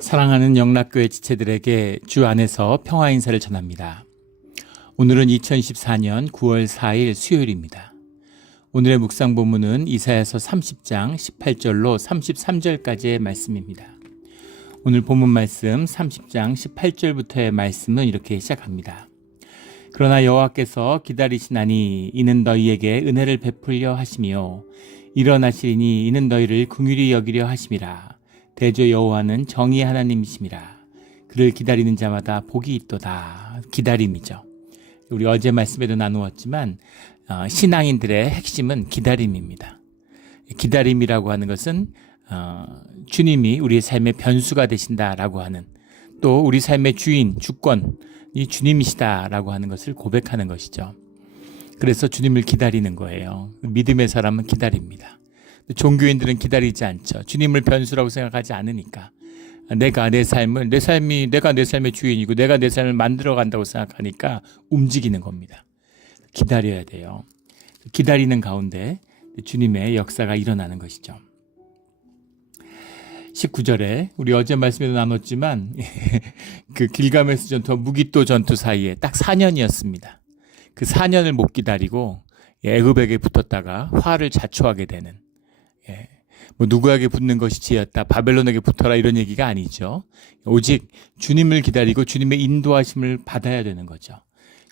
사랑하는 영락교회 지체들에게 주 안에서 평화 인사를 전합니다. 오늘은 2024년 9월 4일 수요일입니다. 오늘의 묵상 본문은 이사야서 30장 18절로 33절까지의 말씀입니다. 오늘 본문 말씀 30장 18절부터의 말씀은 이렇게 시작합니다. 그러나 여호와께서 기다리시나니 이는 너희에게 은혜를 베풀려 하시며 일어나시리니 이는 너희를 긍휼히 여기려 하심이라. 대저 여호와는 정의의 하나님이심이라. 그를 기다리는 자마다 복이 있도다. 기다림이죠. 우리 어제 말씀에도 나누었지만 신앙인들의 핵심은 기다림입니다. 기다림이라고 하는 것은 주님이 우리의 삶의 변수가 되신다라고 하는, 또 우리 삶의 주인, 주권이 주님이시다라고 하는 것을 고백하는 것이죠. 그래서 주님을 기다리는 거예요. 믿음의 사람은 기다립니다. 종교인들은 기다리지 않죠. 주님을 변수라고 생각하지 않으니까. 내가 내 삶의 주인이고 내가 내 삶을 만들어 간다고 생각하니까 움직이는 겁니다. 기다려야 돼요. 기다리는 가운데 주님의 역사가 일어나는 것이죠. 19절에 우리 어제 말씀에도 나눴지만 그 길가메스 전투와 무기또 전투 사이에 딱 4년이었습니다. 그 4년을 못 기다리고 애굽에게 붙었다가 화를 자초하게 되는, 뭐 누구에게 붙는 것이 지혜였다, 바벨론에게 붙어라 이런 얘기가 아니죠. 오직 주님을 기다리고 주님의 인도하심을 받아야 되는 거죠.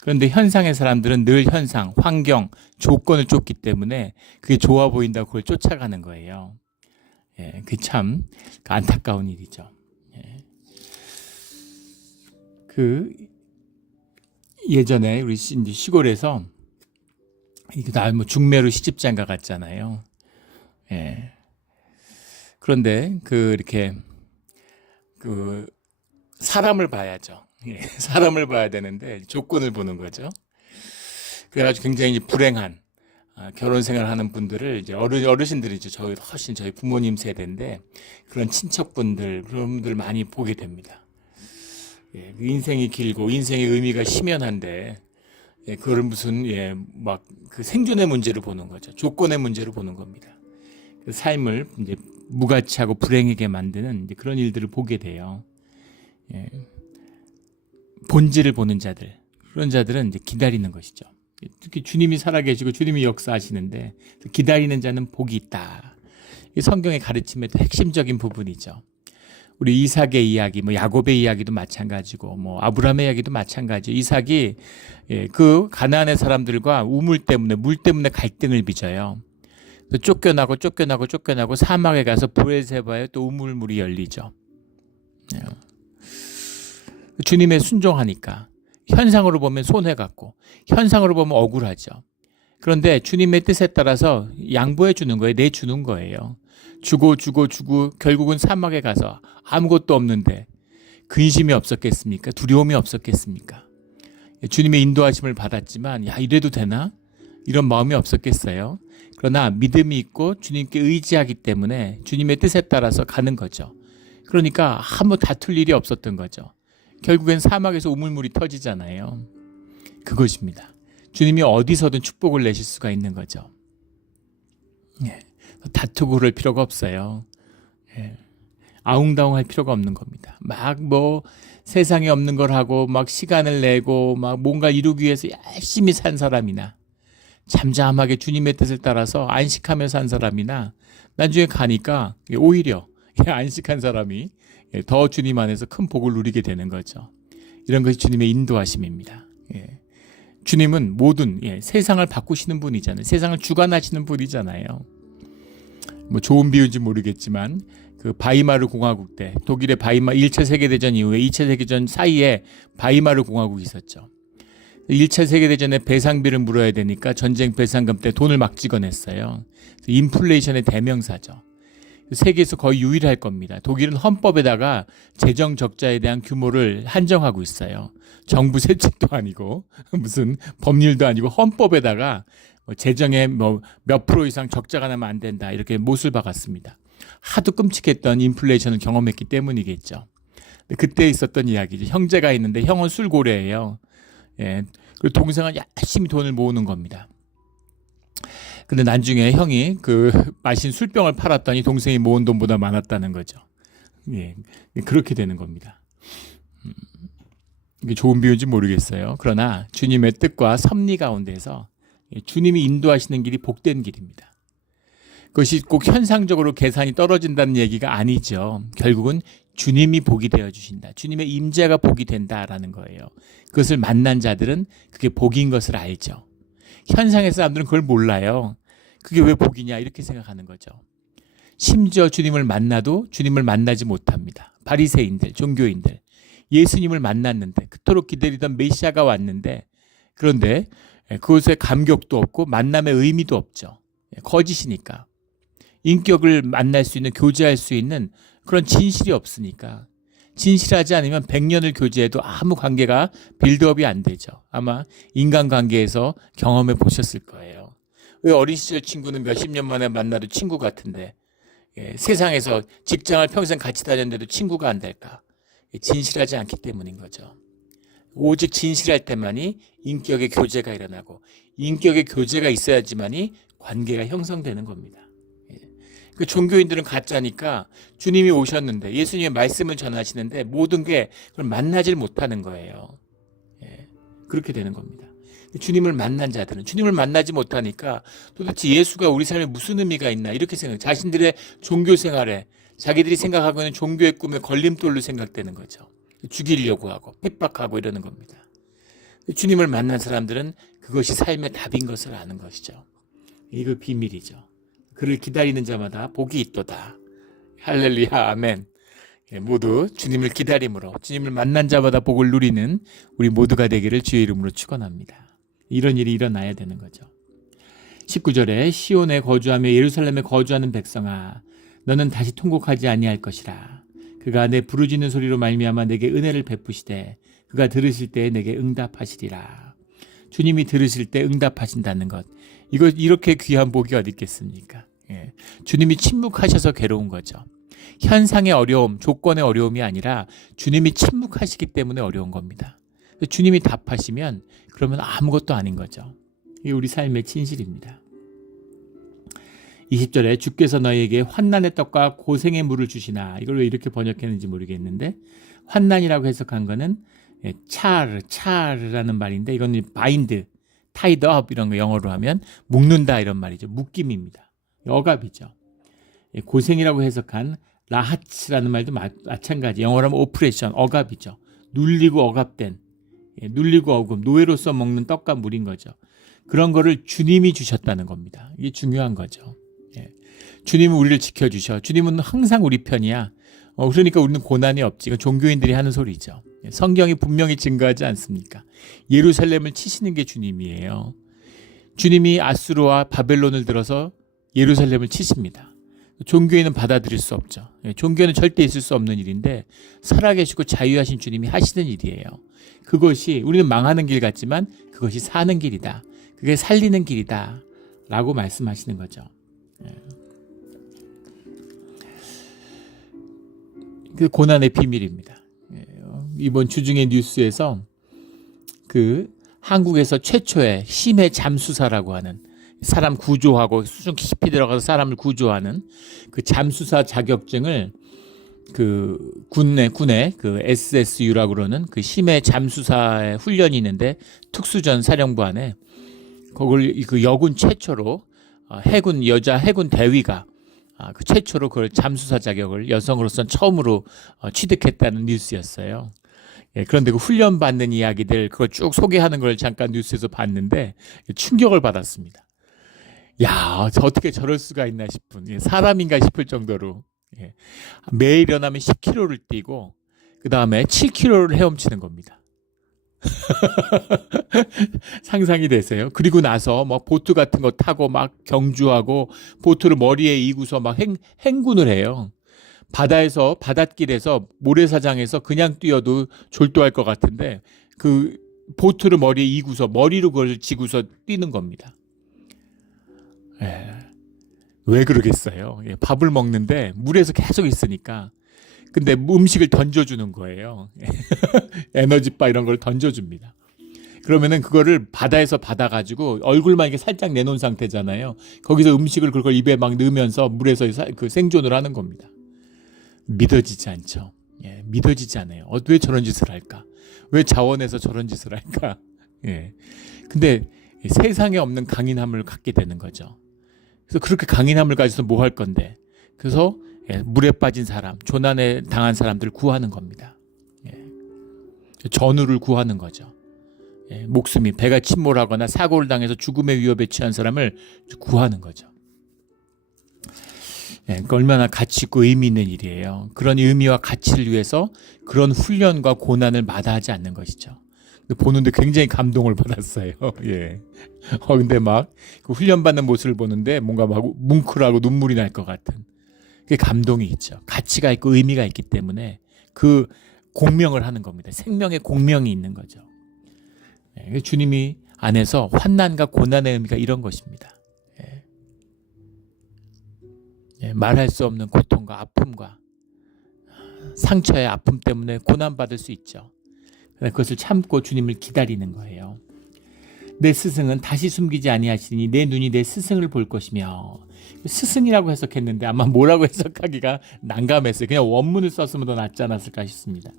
그런데 현상의 사람들은 늘 현상, 환경, 조건을 쫓기 때문에 그게 좋아 보인다고 그걸 쫓아가는 거예요. 그게 참 안타까운 일이죠. 그 예전에 우리 시골에서 다 뭐 중매로 시집장가 갔잖아요. 그런데 이렇게 사람을 봐야죠. 사람을 봐야 되는데 조건을 보는 거죠. 그래가지고 굉장히 불행한 결혼 생활하는 분들을 이제 어르신들이죠. 저희 부모님 세대인데 그런 친척분들, 그런 분들 많이 보게 됩니다. 인생이 길고 인생의 의미가 심연한데 그걸 무슨 막 그 생존의 문제를 보는 거죠. 조건의 문제를 보는 겁니다. 그 삶을 이제 무가치하고 불행하게 만드는 이제 그런 일들을 보게 돼요. 본질을 보는 자들, 그런 자들은 이제 기다리는 것이죠. 특히 주님이 살아계시고 주님이 역사하시는데 기다리는 자는 복이 있다. 이 성경의 가르침의 핵심적인 부분이죠. 우리 이삭의 이야기, 뭐 야곱의 이야기도 마찬가지고, 뭐 아브라함의 이야기도 마찬가지. 이삭이 그 가나안의 사람들과 우물 때문에, 물 때문에 갈등을 빚어요. 쫓겨나고 사막에 가서 브엘세바에 또 우물물이 열리죠. 주님의 순종하니까 현상으로 보면 손해 같고 현상으로 보면 억울하죠. 그런데 주님의 뜻에 따라서 양보해 주는 거예요. 내주는 거예요. 주고 결국은 사막에 가서 아무것도 없는데 근심이 없었겠습니까? 두려움이 없었겠습니까? 주님의 인도하심을 받았지만 이래도 되나? 이런 마음이 없었겠어요? 그러나 믿음이 있고 주님께 의지하기 때문에 주님의 뜻에 따라서 가는 거죠. 그러니까 아무 다툴 일이 없었던 거죠. 결국엔 사막에서 우물물이 터지잖아요. 그것입니다. 주님이 어디서든 축복을 내실 수가 있는 거죠. 다투고 그럴 필요가 없어요. 아웅다웅할 필요가 없는 겁니다. 막 세상에 없는 걸 하고 막 시간을 내고 막 뭔가 이루기 위해서 열심히 산 사람이나 잠잠하게 주님의 뜻을 따라서 안식하며 산 사람이나 나중에 가니까 오히려 안식한 사람이 더 주님 안에서 큰 복을 누리게 되는 거죠. 이런 것이 주님의 인도하심입니다. 주님은 모든 세상을 바꾸시는 분이잖아요. 세상을 주관하시는 분이잖아요. 뭐 좋은 비유인지 모르겠지만 그 바이마르 공화국 때 독일의 1차 세계대전 이후에 2차 세계대전 사이에 바이마르 공화국이 있었죠. 1차 세계대전에 배상비를 물어야 되니까 전쟁 배상금 때 돈을 막 찍어냈어요. 인플레이션의 대명사죠. 세계에서 거의 유일할 겁니다. 독일은 헌법에다가 재정 적자에 대한 규모를 한정하고 있어요. 정부 세칙도 아니고 무슨 법률도 아니고 헌법에다가 재정에 몇 프로 이상 적자가 나면 안 된다 이렇게 못을 박았습니다. 하도 끔찍했던 인플레이션을 경험했기 때문이겠죠. 그때 있었던 이야기죠. 형제가 있는데 형은 술고래예요. 그리고 동생은 열심히 돈을 모으는 겁니다. 근데 나중에 형이 그 마신 술병을 팔았더니 동생이 모은 돈보다 많았다는 거죠. 예, 그렇게 되는 겁니다. 이게 좋은 비유인지 모르겠어요. 그러나 주님의 뜻과 섭리 가운데서 주님이 인도하시는 길이 복된 길입니다. 그것이 꼭 현상적으로 계산이 떨어진다는 얘기가 아니죠. 결국은 주님이 복이 되어 주신다. 주님의 임재가 복이 된다라는 거예요. 그것을 만난 자들은 그게 복인 것을 알죠. 현상의 사람들은 그걸 몰라요. 그게 왜 복이냐 이렇게 생각하는 거죠. 심지어 주님을 만나도 주님을 만나지 못합니다. 바리새인들, 종교인들, 예수님을 만났는데 그토록 기다리던 메시아가 왔는데 그런데 그것에 감격도 없고 만남의 의미도 없죠. 거짓이니까. 인격을 만날 수 있는, 교제할 수 있는 그런 진실이 없으니까. 진실하지 않으면 100년을 교제해도 아무 관계가 빌드업이 안 되죠. 아마 인간관계에서 경험해 보셨을 거예요. 왜 어린 시절 친구는 몇십 년 만에 만나도 친구 같은데 세상에서 직장을 평생 같이 다녔는데도 친구가 안 될까? 진실하지 않기 때문인 거죠. 오직 진실할 때만이 인격의 교제가 일어나고 인격의 교제가 있어야지만이 관계가 형성되는 겁니다. 그 종교인들은 가짜니까 주님이 오셨는데 예수님의 말씀을 전하시는데 모든 게 그걸 만나질 못하는 거예요. 그렇게 되는 겁니다. 주님을 만난 자들은 주님을 만나지 못하니까 도대체 예수가 우리 삶에 무슨 의미가 있나 이렇게 생각. 자신들의 종교 생활에 자기들이 생각하고 있는 종교의 꿈에 걸림돌로 생각되는 거죠. 죽이려고 하고 핍박하고 이러는 겁니다. 주님을 만난 사람들은 그것이 삶의 답인 것을 아는 것이죠. 이거 비밀이죠. 그를 기다리는 자마다 복이 있도다. 할렐루야 아멘. 모두 주님을 기다림으로 주님을 만난 자마다 복을 누리는 우리 모두가 되기를 주의 이름으로 축원합니다. 이런 일이 일어나야 되는 거죠. 19절에 시온에 거주하며 예루살렘에 거주하는 백성아 너는 다시 통곡하지 아니할 것이라. 그가 내 부르짖는 소리로 말미암아 내게 은혜를 베푸시되 그가 들으실 때 내게 응답하시리라. 주님이 들으실 때 응답하신다는 것. 이거 이렇게 귀한 복이 어디 있겠습니까? 주님이 침묵하셔서 괴로운 거죠. 현상의 어려움, 조건의 어려움이 아니라 주님이 침묵하시기 때문에 어려운 겁니다. 주님이 답하시면 그러면 아무것도 아닌 거죠. 이게 우리 삶의 진실입니다. 20절에 주께서 너희에게 환난의 떡과 고생의 물을 주시나. 이걸 왜 이렇게 번역했는지 모르겠는데 환난이라고 해석한 거는 차르라는 말인데 이건 바인드, tied up 이런 거 영어로 하면 묶는다 이런 말이죠. 묶임입니다. 억압이죠. 고생이라고 해석한 라하츠라는 말도 마찬가지. 영어로 하면 오프레션, 억압이죠. 눌리고 억압된, 눌리고 억압, 노예로서 먹는 떡과 물인 거죠. 그런 거를 주님이 주셨다는 겁니다. 이게 중요한 거죠. 주님은 우리를 지켜주셔. 주님은 항상 우리 편이야. 그러니까 우리는 고난이 없지. 이건 종교인들이 하는 소리죠. 성경이 분명히 증거하지 않습니까? 예루살렘을 치시는 게 주님이에요. 주님이 아수르와 바벨론을 들어서 예루살렘을 치십니다. 종교인은 받아들일 수 없죠. 종교는 절대 있을 수 없는 일인데 살아계시고 자유하신 주님이 하시는 일이에요. 그것이 우리는 망하는 길 같지만 그것이 사는 길이다. 그게 살리는 길이다. 라고 말씀하시는 거죠. 그 고난의 비밀입니다. 이번 주중의 뉴스에서 그 한국에서 최초의 심해 잠수사라고 하는 사람 구조하고 수중 깊이 들어가서 사람을 구조하는 그 잠수사 자격증을 그 군의 그 SSU라고 그러는 그 심해 잠수사의 훈련이 있는데 특수전 사령부 안에 그걸 그 여군 최초로 해군 여자 해군 대위가 그 최초로 그걸 잠수사 자격을 여성으로서는 처음으로 취득했다는 뉴스였어요. 그런데 그 훈련 받는 이야기들 그걸 쭉 소개하는 걸 잠깐 뉴스에서 봤는데 충격을 받았습니다. 야, 어떻게 저럴 수가 있나 싶은 사람인가 싶을 정도로 매일 일어나면 10km를 뛰고 그 다음에 7km를 헤엄치는 겁니다. 상상이 되세요? 그리고 나서 막 보트 같은 거 타고 막 경주하고 보트를 머리에 이고서 막 행군을 해요. 바다에서 바닷길에서 모래사장에서 그냥 뛰어도 졸도할 것 같은데 그 보트를 머리에 이고서 머리로 그걸 지고서 뛰는 겁니다. 왜 그러겠어요? 밥을 먹는데 물에서 계속 있으니까. 근데 음식을 던져주는 거예요. 에너지바 이런 걸 던져줍니다. 그러면은 그거를 바다에서 받아가지고 얼굴만 이렇게 살짝 내놓은 상태잖아요. 거기서 음식을 그걸 입에 막 넣으면서 물에서 그 생존을 하는 겁니다. 믿어지지 않죠. 예, 믿어지지 않아요. 왜 저런 짓을 할까? 왜 자원에서 저런 짓을 할까? 예. 근데 세상에 없는 강인함을 갖게 되는 거죠. 그래서 그렇게 강인함을 가져서 뭐 할 건데? 그래서 물에 빠진 사람, 조난에 당한 사람들을 구하는 겁니다. 예. 전우를 구하는 거죠. 예. 목숨이 배가 침몰하거나 사고를 당해서 죽음의 위협에 처한 사람을 구하는 거죠. 예. 그러니까 얼마나 가치 있고 의미 있는 일이에요. 그런 의미와 가치를 위해서 그런 훈련과 고난을 마다하지 않는 것이죠. 보는데 굉장히 감동을 받았어요. 예. 근데 막 그 훈련받는 모습을 보는데 뭔가 막 뭉클하고 눈물이 날 것 같은 그 감동이 있죠. 가치가 있고 의미가 있기 때문에 그 공명을 하는 겁니다. 생명의 공명이 있는 거죠. 예. 주님이 안에서 환난과 고난의 의미가 이런 것입니다. 예. 예. 말할 수 없는 고통과 아픔과 상처의 아픔 때문에 고난받을 수 있죠. 그것을 참고 주님을 기다리는 거예요. 내 스승은 다시 숨기지 아니하시니 내 눈이 내 스승을 볼 것이며, 스승이라고 해석했는데 아마 뭐라고 해석하기가 난감했어요. 그냥 원문을 썼으면 더 낫지 않았을까 싶습니다.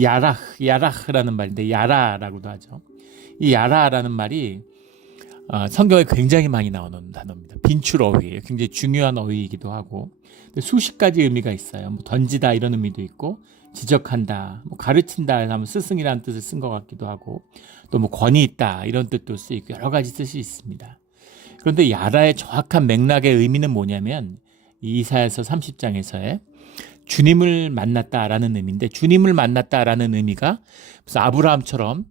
야라흐라는 말인데 야라라고도 하죠. 이 야라라는 말이 성경에 굉장히 많이 나오는 단어입니다. 빈출 어휘예요. 굉장히 중요한 어휘이기도 하고 수십 가지 의미가 있어요. 뭐 던지다 이런 의미도 있고, 지적한다, 뭐 가르친다 하면 스승이라는 뜻을 쓴 것 같기도 하고, 또 뭐 권위 있다 이런 뜻도 쓰이고 여러 가지 뜻이 있습니다. 그런데 야라의 정확한 맥락의 의미는 뭐냐면 이 이사야서 30장에서의 주님을 만났다라는 의미인데, 주님을 만났다라는 의미가 무슨 아브라함처럼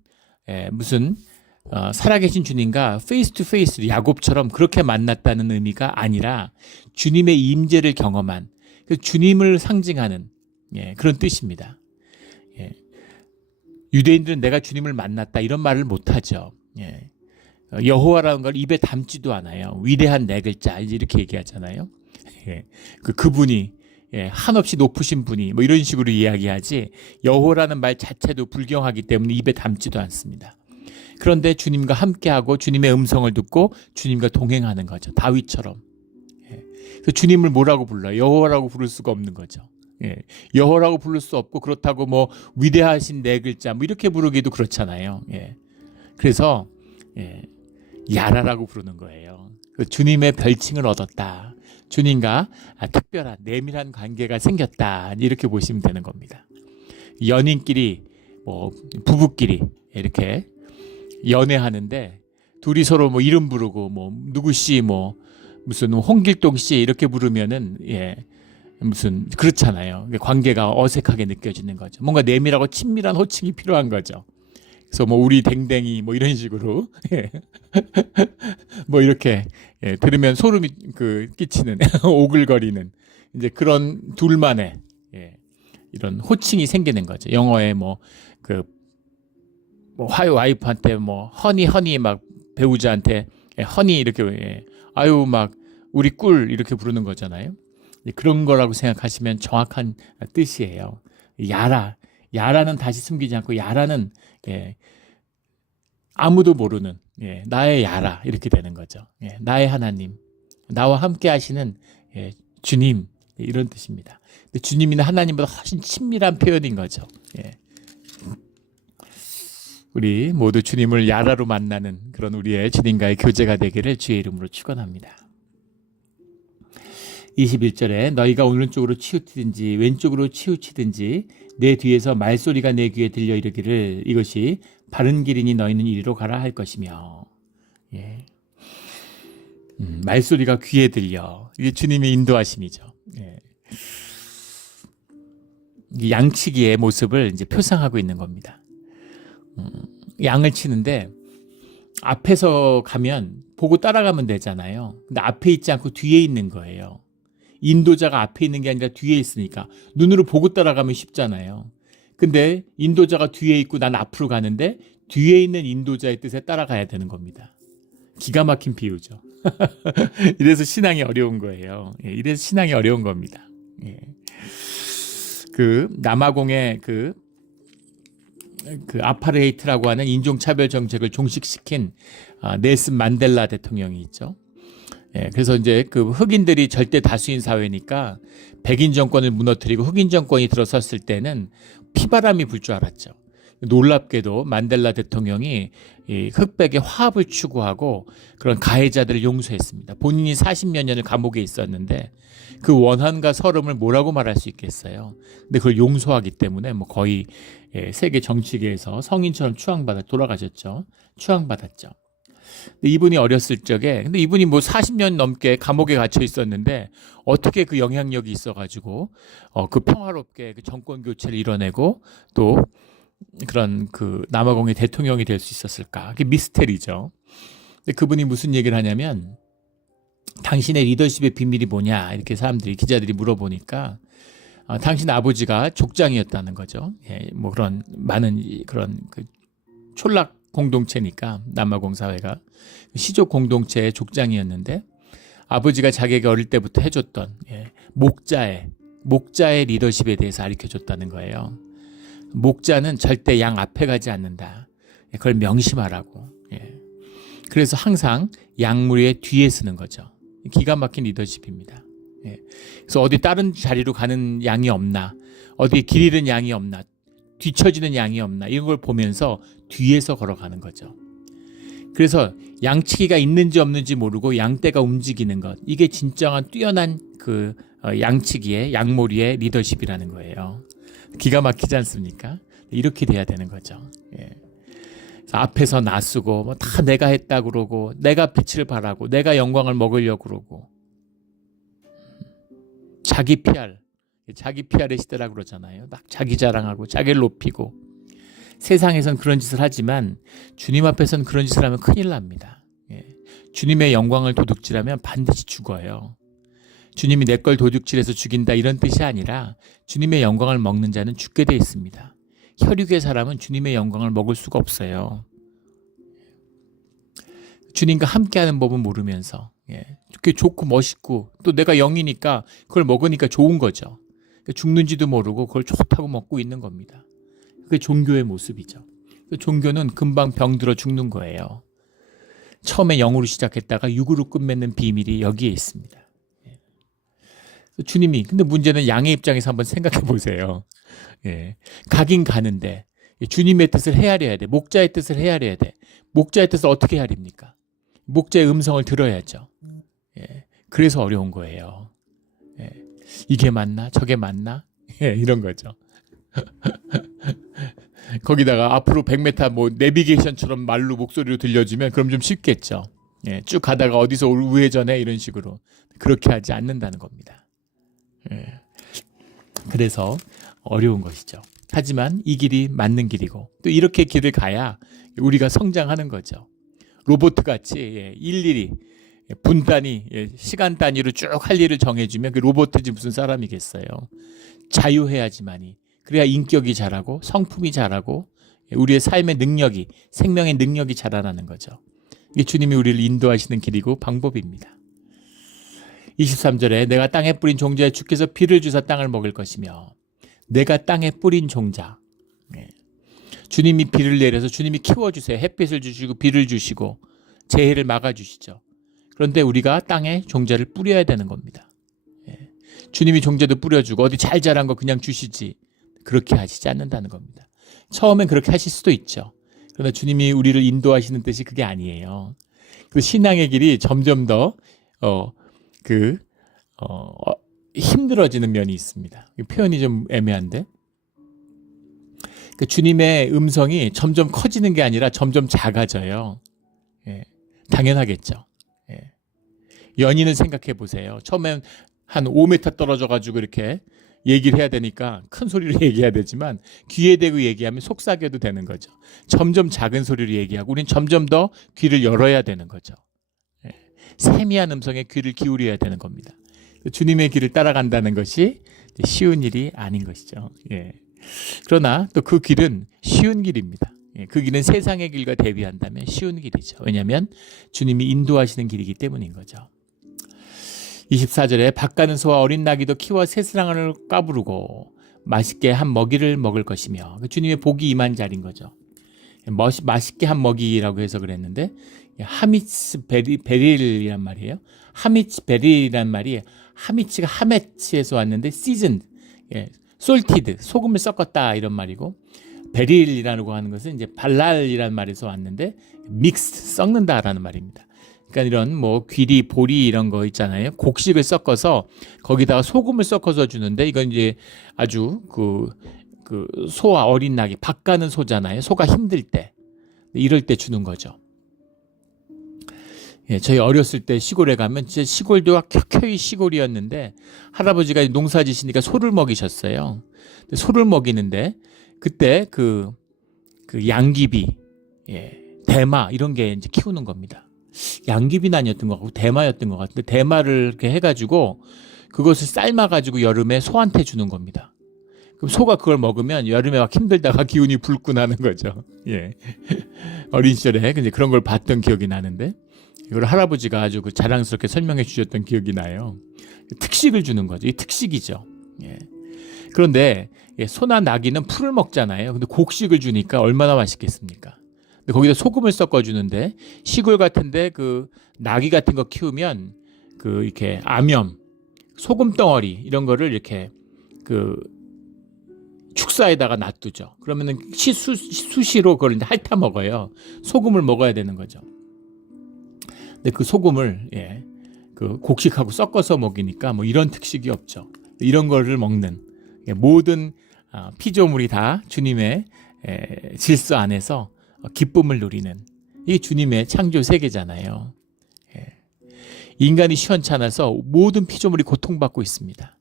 무슨 살아계신 주님과 페이스 투 페이스 야곱처럼 그렇게 만났다는 의미가 아니라 주님의 임재를 경험한, 주님을 상징하는 그런 뜻입니다. 유대인들은 내가 주님을 만났다 이런 말을 못하죠. 여호와라는 걸 입에 담지도 않아요. 위대한 네 글자 이렇게 얘기하잖아요. 그분이 한없이 높으신 분이 뭐 이런 식으로 이야기하지, 여호라는 말 자체도 불경하기 때문에 입에 담지도 않습니다. 그런데 주님과 함께하고 주님의 음성을 듣고 주님과 동행하는 거죠. 다윗처럼. 주님을 뭐라고 불러요? 여호와라고 부를 수가 없는 거죠. 여호라고 부를 수 없고, 그렇다고 뭐 위대하신 네 글자 뭐 이렇게 부르기도 그렇잖아요. 그래서 야라라고 부르는 거예요. 주님의 별칭을 얻었다. 주님과 특별한 내밀한 관계가 생겼다. 이렇게 보시면 되는 겁니다. 연인끼리 뭐 부부끼리 이렇게 연애하는데 둘이 서로 뭐 이름 부르고 뭐 누구씨 뭐 무슨 홍길동 씨 이렇게 부르면은 무슨 그렇잖아요. 관계가 어색하게 느껴지는 거죠. 뭔가 내밀하고 친밀한 호칭이 필요한 거죠. 그래서 뭐 우리 댕댕이 뭐 이런 식으로 뭐 이렇게 들으면 소름이 끼치는 오글거리는 이제 그런 둘만의 이런 호칭이 생기는 거죠. 영어에 뭐 와이프한테 뭐 허니 막 배우자한테 허니 이렇게 아유 막 우리 꿀 이렇게 부르는 거잖아요. 그런 거라고 생각하시면 정확한 뜻이에요. 야라는 다시 숨기지 않고, 야라는 아무도 모르는 나의 야라 이렇게 되는 거죠. 나의 하나님, 나와 함께 하시는 주님 이런 뜻입니다. 근데 주님이나 하나님보다 훨씬 친밀한 표현인 거죠. 우리 모두 주님을 야라로 만나는 그런 우리의 주님과의 교제가 되기를 주의 이름으로 축원합니다. 21절에 너희가 오른쪽으로 치우치든지 왼쪽으로 치우치든지 내 뒤에서 말소리가 내 귀에 들려 이르기를 이것이 바른 길이니 너희는 이리로 가라 할 것이며. 말소리가 귀에 들려. 이게 주님의 인도하심이죠. 양치기의 모습을 이제 표상하고 있는 겁니다. 양을 치는데 앞에서 가면 보고 따라가면 되잖아요. 근데 앞에 있지 않고 뒤에 있는 거예요. 인도자가 앞에 있는 게 아니라 뒤에 있으니까 눈으로 보고 따라가면 쉽잖아요. 근데 인도자가 뒤에 있고 난 앞으로 가는데 뒤에 있는 인도자의 뜻에 따라가야 되는 겁니다. 기가 막힌 비유죠. 이래서 신앙이 어려운 거예요. 이래서 신앙이 어려운 겁니다. 남아공의 그 아파르헤이트라고 하는 인종차별 정책을 종식시킨 넬슨 만델라 대통령이 있죠. 그래서 이제 그 흑인들이 절대 다수인 사회니까 백인 정권을 무너뜨리고 흑인 정권이 들어섰을 때는 피바람이 불 줄 알았죠. 놀랍게도 만델라 대통령이 이 흑백의 화합을 추구하고 그런 가해자들을 용서했습니다. 본인이 40여 년을 감옥에 있었는데 그 원한과 서름을 뭐라고 말할 수 있겠어요. 근데 그걸 용서하기 때문에 뭐 거의 세계 정치계에서 성인처럼 돌아가셨죠. 추앙받았죠. 근데 이분이 어렸을 적에, 근데 이분이 뭐 40년 넘게 감옥에 갇혀 있었는데 어떻게 그 영향력이 있어가지고 그 평화롭게 그 정권 교체를 이뤄내고 또 그런 그 남아공의 대통령이 될 수 있었을까? 그게 미스테리죠. 근데 그분이 무슨 얘기를 하냐면 당신의 리더십의 비밀이 뭐냐? 이렇게 기자들이 물어보니까 당신 아버지가 족장이었다는 거죠. 뭐 그런 많은 그런 그 촌락 공동체니까 남아공 사회가 시족 공동체의 족장이었는데 아버지가 자기에게 어릴 때부터 해줬던 목자의 리더십에 대해서 가르쳐줬다는 거예요. 목자는 절대 양 앞에 가지 않는다. 그걸 명심하라고. 그래서 항상 양 무리의 뒤에 서는 거죠. 기가 막힌 리더십입니다. 그래서 어디 다른 자리로 가는 양이 없나, 어디 길 잃은 양이 없나, 뒤처지는 양이 없나 이런 걸 보면서 뒤에서 걸어가는 거죠. 그래서 양치기가 있는지 없는지 모르고 양떼가 움직이는 것, 이게 진정한 뛰어난 그 양치기의 양몰이의 리더십이라는 거예요. 기가 막히지 않습니까? 이렇게 돼야 되는 거죠. 그래서 앞에서 나서고 뭐 다 내가 했다 그러고 내가 빛을 발하고 내가 영광을 먹으려고 그러고 자기 PR의 시대라 그러잖아요. 막 자기 자랑하고 자기를 높이고 세상에선 그런 짓을 하지만 주님 앞에서는 그런 짓을 하면 큰일 납니다. 주님의 영광을 도둑질하면 반드시 죽어요. 주님이 내 걸 도둑질해서 죽인다 이런 뜻이 아니라 주님의 영광을 먹는 자는 죽게 돼 있습니다. 혈육의 사람은 주님의 영광을 먹을 수가 없어요. 주님과 함께하는 법은 모르면서 그게 좋고 멋있고 또 내가 영이니까 그걸 먹으니까 좋은 거죠. 죽는지도 모르고 그걸 좋다고 먹고 있는 겁니다. 그게 종교의 모습이죠. 종교는 금방 병들어 죽는 거예요. 처음에 영으로 시작했다가 육으로 끝맺는 비밀이 여기에 있습니다. 주님이, 근데 문제는 양의 입장에서 한번 생각해 보세요. 가긴 가는데 주님의 뜻을 헤아려야 돼. 목자의 뜻을 헤아려야 돼. 목자의 뜻을 어떻게 헤아립니까? 목자의 음성을 들어야죠. 그래서 어려운 거예요. 이게 맞나? 저게 맞나? 이런 거죠. 거기다가 앞으로 100m 뭐 내비게이션처럼 말로 목소리로 들려주면 그럼 좀 쉽겠죠. 쭉 가다가 어디서 우회전해 이런 식으로 그렇게 하지 않는다는 겁니다. 그래서 어려운 것이죠. 하지만 이 길이 맞는 길이고 또 이렇게 길을 가야 우리가 성장하는 거죠. 로봇 같이 일일이 분 단위, 시간 단위로 쭉 할 일을 정해주면 그 로봇이지 무슨 사람이겠어요. 자유해야지만이 그래야 인격이 자라고 성품이 자라고 우리의 삶의 능력이 생명의 능력이 자라나는 거죠. 이게 주님이 우리를 인도하시는 길이고 방법입니다. 23절에 내가 땅에 뿌린 종자에 주께서 비를 주사 땅을 먹을 것이며 내가 땅에 뿌린 종자 주님이 비를 내려서 주님이 키워주세요. 햇빛을 주시고 비를 주시고 재해를 막아주시죠. 그런데 우리가 땅에 종자를 뿌려야 되는 겁니다. 주님이 종자도 뿌려주고 어디 잘 자란 거 그냥 주시지 그렇게 하시지 않는다는 겁니다. 처음엔 그렇게 하실 수도 있죠. 그러나 주님이 우리를 인도하시는 뜻이 그게 아니에요. 그 신앙의 길이 점점 더 힘들어지는 면이 있습니다. 표현이 좀 애매한데 그 주님의 음성이 점점 커지는 게 아니라 점점 작아져요. 당연하겠죠. 연인을 생각해 보세요. 처음엔 한 5m 떨어져 가지고 이렇게 얘기를 해야 되니까 큰 소리로 얘기해야 되지만 귀에 대고 얘기하면 속삭여도 되는 거죠. 점점 작은 소리로 얘기하고 우린 점점 더 귀를 열어야 되는 거죠. 세미한 음성에 귀를 기울여야 되는 겁니다. 주님의 길을 따라간다는 것이 쉬운 일이 아닌 것이죠. 그러나 또 그 길은 쉬운 길입니다. 그 길은 세상의 길과 대비한다면 쉬운 길이죠. 왜냐하면 주님이 인도하시는 길이기 때문인 거죠. 24절에 밭 가는 소와 어린 나귀도 키워 새스랑을 까부르고 맛있게 한 먹이를 먹을 것이며 주님의 복이 임한 자리인 거죠. 맛있게 한 먹이라고 해서 그랬는데 하미츠 베릴이란 말이에요. 하미츠 베릴이란 말이 하미츠가 하메츠에서 왔는데 시즌, 솔티드, 소금을 섞었다 이런 말이고, 베릴이라고 하는 것은 이제 발랄이라는 말에서 왔는데 믹스, 섞는다라는 말입니다. 그러니까 이런 뭐 귀리, 보리 이런 거 있잖아요. 곡식을 섞어서 거기다가 소금을 섞어서 주는데, 이건 이제 아주 그 소와 어린 낙이 밥 가는 소잖아요. 소가 힘들 때, 이럴 때 주는 거죠. 저희 어렸을 때 시골에 가면 진짜 시골도 켜켜이 시골이었는데 할아버지가 농사 지시니까 소를 먹이셨어요. 소를 먹이는데 그때 그 양귀비, 대마 이런 게 이제 키우는 겁니다. 양귀비는 아니었던 것 같고 대마였던 것 같은데, 대마를 이렇게 해가지고 그것을 삶아가지고 여름에 소한테 주는 겁니다. 그럼 소가 그걸 먹으면 여름에 막 힘들다가 기운이 불끈하는 거죠. 어린 시절에 근데 그런 걸 봤던 기억이 나는데, 이걸 할아버지가 아주 자랑스럽게 설명해 주셨던 기억이 나요. 특식을 주는 거죠. 이 특식이죠. 그런데 소나 나귀는 풀을 먹잖아요. 근데 곡식을 주니까 얼마나 맛있겠습니까? 근데 거기다 소금을 섞어 주는데, 시골 같은데 그 나귀 같은 거 키우면 이렇게 암염, 소금 덩어리 이런 거를 이렇게 축사에다가 놔두죠. 그러면은 수시로 그걸 이제 핥아 먹어요. 소금을 먹어야 되는 거죠. 근데 그 소금을 그 곡식하고 섞어서 먹이니까 뭐 이런 특식이 없죠. 이런 거를 먹는 모든 피조물이 다 주님의 질서 안에서 기쁨을 누리는, 이게 주님의 창조 세계잖아요. 인간이 시원찮아서 모든 피조물이 고통받고 있습니다.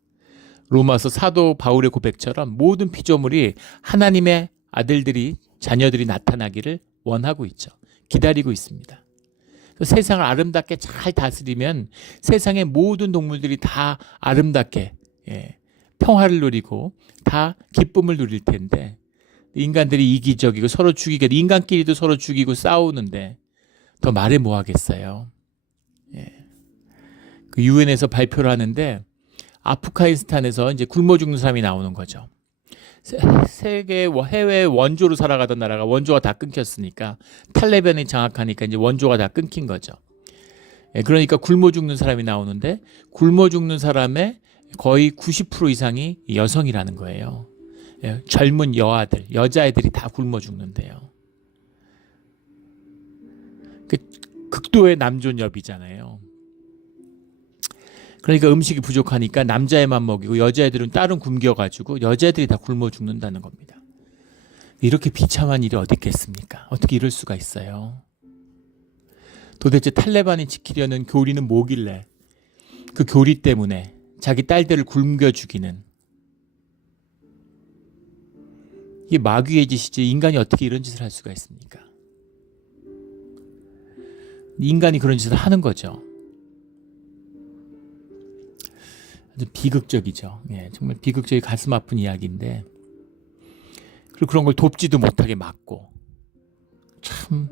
로마서 사도 바울의 고백처럼 모든 피조물이 하나님의 아들들이, 자녀들이 나타나기를 원하고 있죠. 기다리고 있습니다. 세상을 아름답게 잘 다스리면 세상의 모든 동물들이 다 아름답게 평화를 누리고 다 기쁨을 누릴 텐데, 인간들이 이기적이고 서로 죽이게, 인간끼리도 서로 죽이고 싸우는데 더 말해 뭐 하겠어요. 그 유엔에서 발표를 하는데 아프가니스탄에서 이제 굶어 죽는 사람이 나오는 거죠. 세계 해외 원조로 살아가던 나라가 원조가 다 끊겼으니까, 탈레반이 장악하니까 이제 원조가 다 끊긴 거죠. 그러니까 굶어 죽는 사람이 나오는데, 굶어 죽는 사람의 거의 90% 이상이 여성이라는 거예요. 젊은 여자애들이 다 굶어 죽는데요. 극도의 남존여비잖아요. 그러니까 음식이 부족하니까 남자애만 먹이고 여자애들은 따로 굶겨가지고 여자애들이 다 굶어 죽는다는 겁니다. 이렇게 비참한 일이 어디 있겠습니까? 어떻게 이럴 수가 있어요? 도대체 탈레반이 지키려는 교리는 뭐길래 그 교리 때문에 자기 딸들을 굶겨 죽이는, 이게 마귀의 짓이지 인간이 어떻게 이런 짓을 할 수가 있습니까? 인간이 그런 짓을 하는 거죠. 아주 비극적이죠. 정말 비극적이 가슴 아픈 이야기인데, 그리고 그런 걸 돕지도 못하게 막고, 참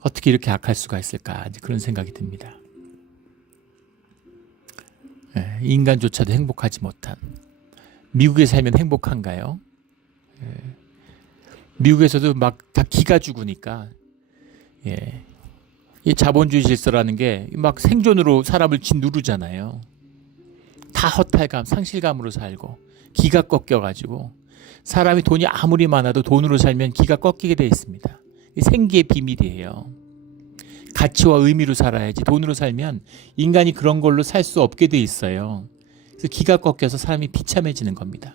어떻게 이렇게 악할 수가 있을까, 이제 그런 생각이 듭니다. 인간조차도 행복하지 못한, 미국에 살면 행복한가요? 미국에서도 막 다 기가 죽으니까, 이 자본주의 질서라는 게 막 생존으로 사람을 짓누르잖아요. 다 허탈감, 상실감으로 살고 기가 꺾여가지고, 사람이 돈이 아무리 많아도 돈으로 살면 기가 꺾이게 돼 있습니다. 이 생기의 비밀이에요. 가치와 의미로 살아야지 돈으로 살면 인간이 그런 걸로 살 수 없게 돼 있어요. 그래서 기가 꺾여서 사람이 비참해지는 겁니다.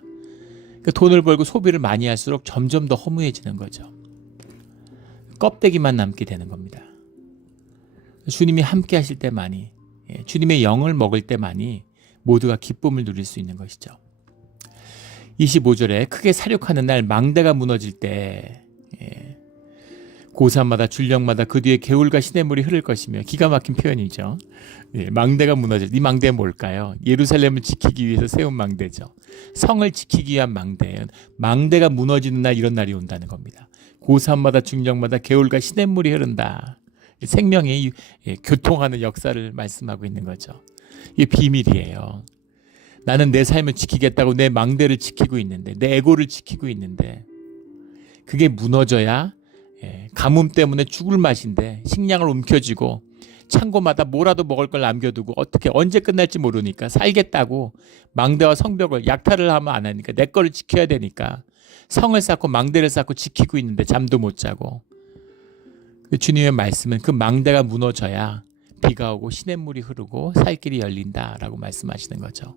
그러니까 돈을 벌고 소비를 많이 할수록 점점 더 허무해지는 거죠. 껍데기만 남게 되는 겁니다. 주님이 함께 하실 때만이, 주님의 영을 먹을 때만이 모두가 기쁨을 누릴 수 있는 것이죠. 25절에 크게 사륙하는 날 망대가 무너질 때, 고산마다 줄령마다 그 뒤에 개울과 시냇물이 흐를 것이며, 기가 막힌 표현이죠. 망대가 무너질 때, 이 망대는 뭘까요? 예루살렘을 지키기 위해서 세운 망대죠. 성을 지키기 위한 망대예요. 망대가 무너지는 날, 이런 날이 온다는 겁니다. 고산마다 중령마다 개울과 시냇물이 흐른다. 생명이 교통하는 역사를 말씀하고 있는 거죠. 이게 비밀이에요. 나는 내 삶을 지키겠다고 내 망대를 지키고 있는데, 내 에고를 지키고 있는데, 그게 무너져야 가뭄 때문에 죽을 맛인데 식량을 움켜쥐고 창고마다 뭐라도 먹을 걸 남겨두고 어떻게 언제 끝날지 모르니까 살겠다고 망대와 성벽을 약탈을 하면 안 하니까 내 거를 지켜야 되니까 성을 쌓고 망대를 쌓고 지키고 있는데 잠도 못 자고 그 주님의 말씀은 그 망대가 무너져야 비가 오고 시냇물이 흐르고 살 길이 열린다라고 말씀하시는 거죠.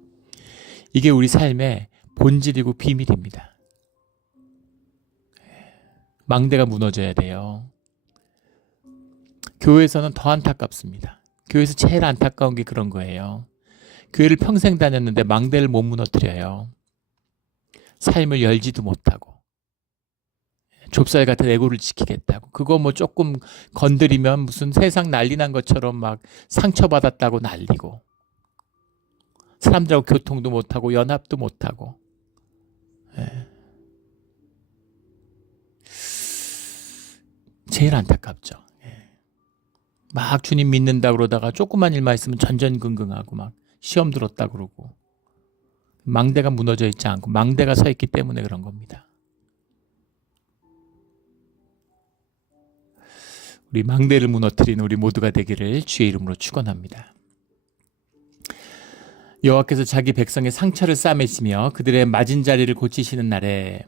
이게 우리 삶의 본질이고 비밀입니다. 망대가 무너져야 돼요. 교회에서는 더 안타깝습니다. 교회에서 제일 안타까운 게 그런 거예요. 교회를 평생 다녔는데 망대를 못 무너뜨려요. 삶을 열지도 못하고 좁쌀 같은 애고를 지키겠다고 그거 뭐 조금 건드리면 무슨 세상 난리 난 것처럼 막 상처받았다고 난리고 사람들하고 교통도 못하고 연합도 못하고 제일 안타깝죠. 막 주님 믿는다 그러다가 조그만 일만 있으면 전전긍긍하고 막 시험 들었다 그러고 망대가 무너져 있지 않고 망대가 서 있기 때문에 그런 겁니다. 우리 망대를 무너뜨리는 우리 모두가 되기를 주의 이름으로 축원합니다. 여호와께서 자기 백성의 상처를 싸매시며 그들의 맞은 자리를 고치시는 날에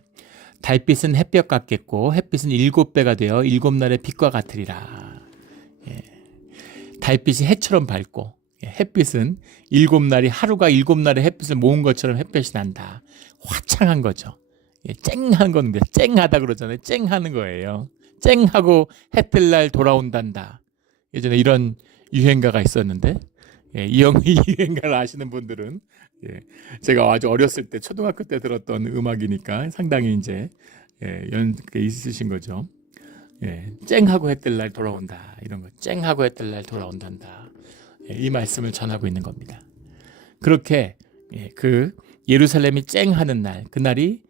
달빛은 햇볕 같겠고 햇빛은 7배가 되어 7날의 빛과 같으리라. 달빛이 해처럼 밝고 햇빛은 7날이 하루가 7날의 햇빛을 모은 것처럼 햇볕이 난다. 화창한 거죠. 쨍한 겁니다. 쨍하다 그러잖아요. 쨍하는 거예요. 쨍하고 해 뜰 날 돌아온단다. 예전에 이런 유행가가 있었는데 이 유행가를 아시는 분들은 제가 아주 어렸을 때 초등학교 때 들었던 음악이니까 상당히 이제 연습이 있으신 거죠. 쨍하고 해 뜰 날 돌아온다. 이런 거. 쨍하고 해 뜰 날 돌아온단다. 이 말씀을 전하고 있는 겁니다. 그렇게 그 예루살렘이 쨍하는 날, 그날이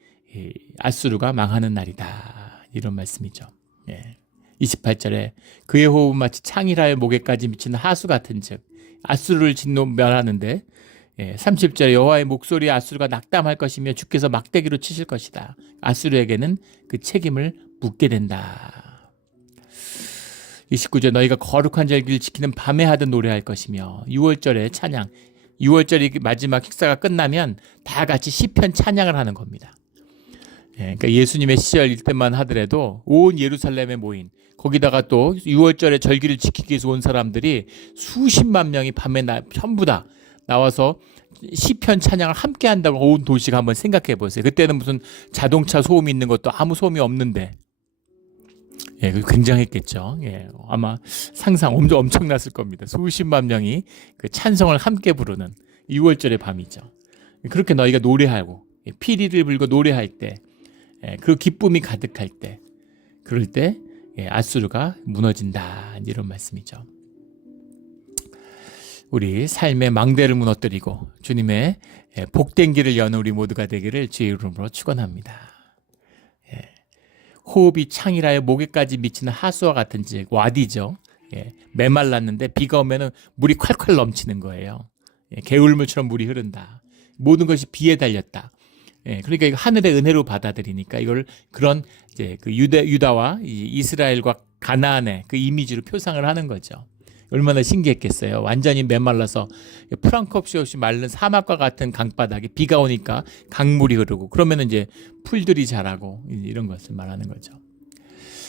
아수르가 망하는 날이다. 이런 말씀이죠. 28절에 그의 호흡은 마치 창이라의 목에까지 미치는 하수 같은즉 아수르를 진노멸하는데 30절에 여호와의 목소리에 아수르가 낙담할 것이며 주께서 막대기로 치실 것이다. 아수르에게는 그 책임을 묻게 된다. 29절 너희가 거룩한 절기를 지키는 밤에 하듯 노래할 것이며 6월절에 찬양 6월절이 마지막 식사가 끝나면 다 같이 시편 찬양을 하는 겁니다. 그러니까 예수님의 시절일 때만 하더라도 온 예루살렘에 모인 거기다가 또 6월절에 절기를 지키기 위해서 온 사람들이 수십만 명이 밤에 전부 다 나와서 시편 찬양을 함께 한다고 온 도시가 한번 생각해 보세요. 그때는 무슨 자동차 소음이 있는 것도 아무 소음이 없는데 굉장했겠죠. 아마 상상 엄청났을 겁니다. 수십만 명이 그 찬성을 함께 부르는 6월절의 밤이죠. 그렇게 너희가 노래하고 피리를 불고 노래할 때 그 기쁨이 가득할 때 그럴 때 아수르가 무너진다 이런 말씀이죠. 우리 삶의 망대를 무너뜨리고 주님의 복된 길을 여는 우리 모두가 되기를 주의 이름으로 축원합니다. 호흡이 창이라여 목에까지 미치는 하수와 같은지 와디죠. 메말랐는데 비가 오면 물이 콸콸 넘치는 거예요. 개울물처럼 물이 흐른다. 모든 것이 비에 달렸다. 그러니까 이거 하늘의 은혜로 받아들이니까 이걸 그런 이제 그 유다와 이스라엘과 가나안의 그 이미지로 표상을 하는 거죠. 얼마나 신기했겠어요. 완전히 메말라서 풀 한 컵씩 없이 마른 사막과 같은 강바닥에 비가 오니까 강물이 흐르고 그러면 이제 풀들이 자라고 이런 것을 말하는 거죠.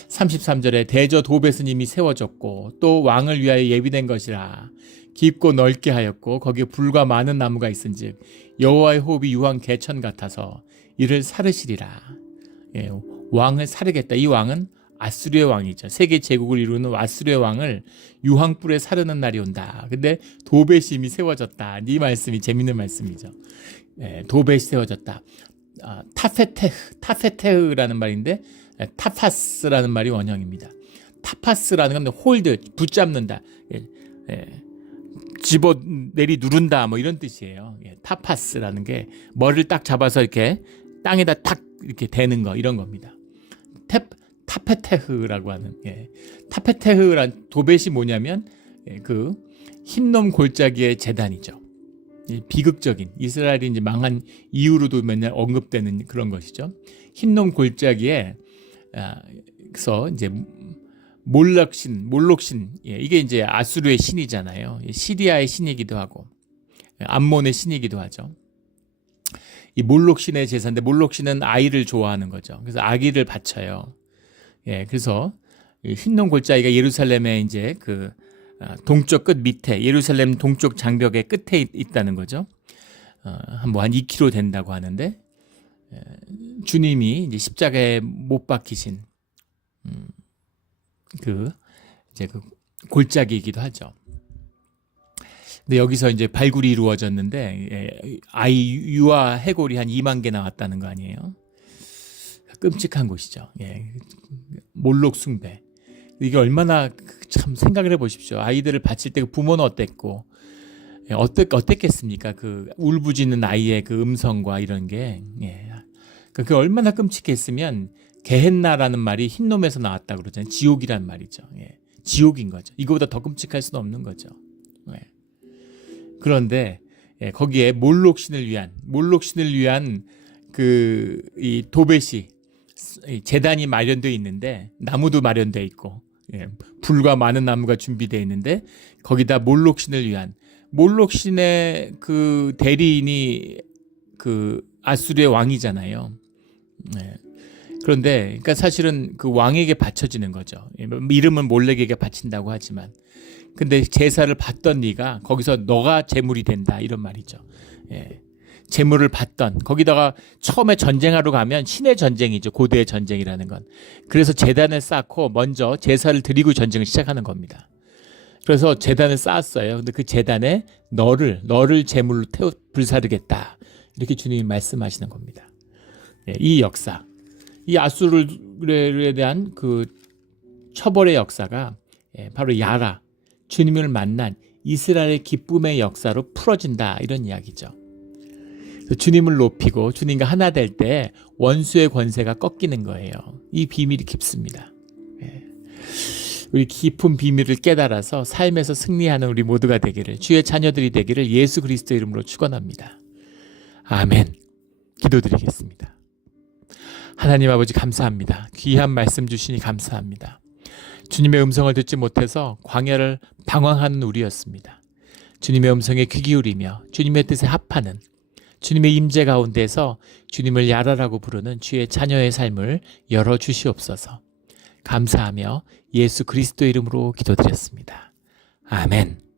33절에 대저 도벳은 이미 세워졌고 또 왕을 위하여 예비된 것이라 깊고 넓게 하였고 거기에 불과 많은 나무가 있은즉 여호와의 호흡이 유황 개천 같아서 이를 사르시리라. 왕을 사르겠다. 이 왕은 아수르의 왕이죠. 세계 제국을 이루는 아수르의 왕을 유황불에 사르는 날이 온다. 근데 도벳이 이미 세워졌다. 이 말씀이 재밌는 말씀이죠. 도벳이 세워졌다. 타페테흐라는 말인데 타파스라는 말이 원형입니다. 타파스라는 건 홀드, 붙잡는다. 집어 내리 누른다 뭐 이런 뜻이에요. 타파스라는 게 머리를 딱 잡아서 이렇게 땅에다 탁 이렇게 대는 거 이런 겁니다. 타페테흐라고 하는 타페테흐란 도벳이 뭐냐면 그 흰놈 골짜기의 제단이죠. 비극적인 이스라엘이 이제 망한 이후로도 맨날 언급되는 그런 것이죠. 흰놈 골짜기에 그래서 이제 몰록신, 이게 이제 아수르의 신이잖아요. 시리아의 신이기도 하고 암몬의 신이기도 하죠. 이 몰록신의 제사인데 몰록신은 아이를 좋아하는 거죠. 그래서 아기를 바쳐요. 그래서 흰놈 골짜기가 예루살렘의 이제 그 동쪽 끝 밑에 예루살렘 동쪽 장벽의 끝에 있다는 거죠. 한 2km 된다고 하는데 주님이 이제 십자가에 못 박히신 그 골짜기이기도 하죠. 근데 여기서 이제 발굴이 이루어졌는데 아이 유아 해골이 한 2만 개 나왔다는 거 아니에요? 끔찍한 곳이죠. 몰록 숭배. 이게 얼마나 참 생각을 해보십시오. 아이들을 바칠 때 부모는 어땠고 어땠겠습니까? 그 울부짖는 아이의 그 음성과 이런 게 그 얼마나 끔찍했으면 게헨나라는 말이 흰놈에서 나왔다 그러잖아요. 지옥이란 말이죠. 지옥인 거죠. 이거보다 더 끔찍할 수는 없는 거죠. 그런데 거기에 몰록신을 위한 그 이 도벳이 제단이 마련되어 있는데 나무도 마련되어 있고 불과 많은 나무가 준비되어 있는데 거기다 몰록신의 그 대리인이 그 아수르의 왕이잖아요. 그런데 그러니까 사실은 그 왕에게 바쳐지는 거죠. 이름은 몰렉에게 바친다고 하지만 근데 제사를 받던 네가 거기서 너가 제물이 된다 이런 말이죠. 제물을 받던 거기다가 처음에 전쟁하러 가면 신의 전쟁이죠. 고대의 전쟁이라는 건. 그래서 제단을 쌓고 먼저 제사를 드리고 전쟁을 시작하는 겁니다. 그래서 제단을 쌓았어요. 근데 그 제단에 너를 제물로 불사르겠다. 이렇게 주님이 말씀하시는 겁니다. 이 역사, 이 아수르에 대한 그 처벌의 역사가 바로 야라, 주님을 만난 이스라엘의 기쁨의 역사로 풀어진다 이런 이야기죠. 주님을 높이고 주님과 하나 될 때 원수의 권세가 꺾이는 거예요. 이 비밀이 깊습니다. 우리 깊은 비밀을 깨달아서 삶에서 승리하는 우리 모두가 되기를, 주의 자녀들이 되기를 예수 그리스도 이름으로 축원합니다. 아멘. 기도드리겠습니다. 하나님 아버지 감사합니다. 귀한 말씀 주시니 감사합니다. 주님의 음성을 듣지 못해서 광야를 방황하는 우리였습니다. 주님의 음성에 귀 기울이며 주님의 뜻에 합하는 주님의 임재 가운데서 주님을 야라라고 부르는 주의 자녀의 삶을 열어주시옵소서. 감사하며 예수 그리스도 이름으로 기도드렸습니다. 아멘.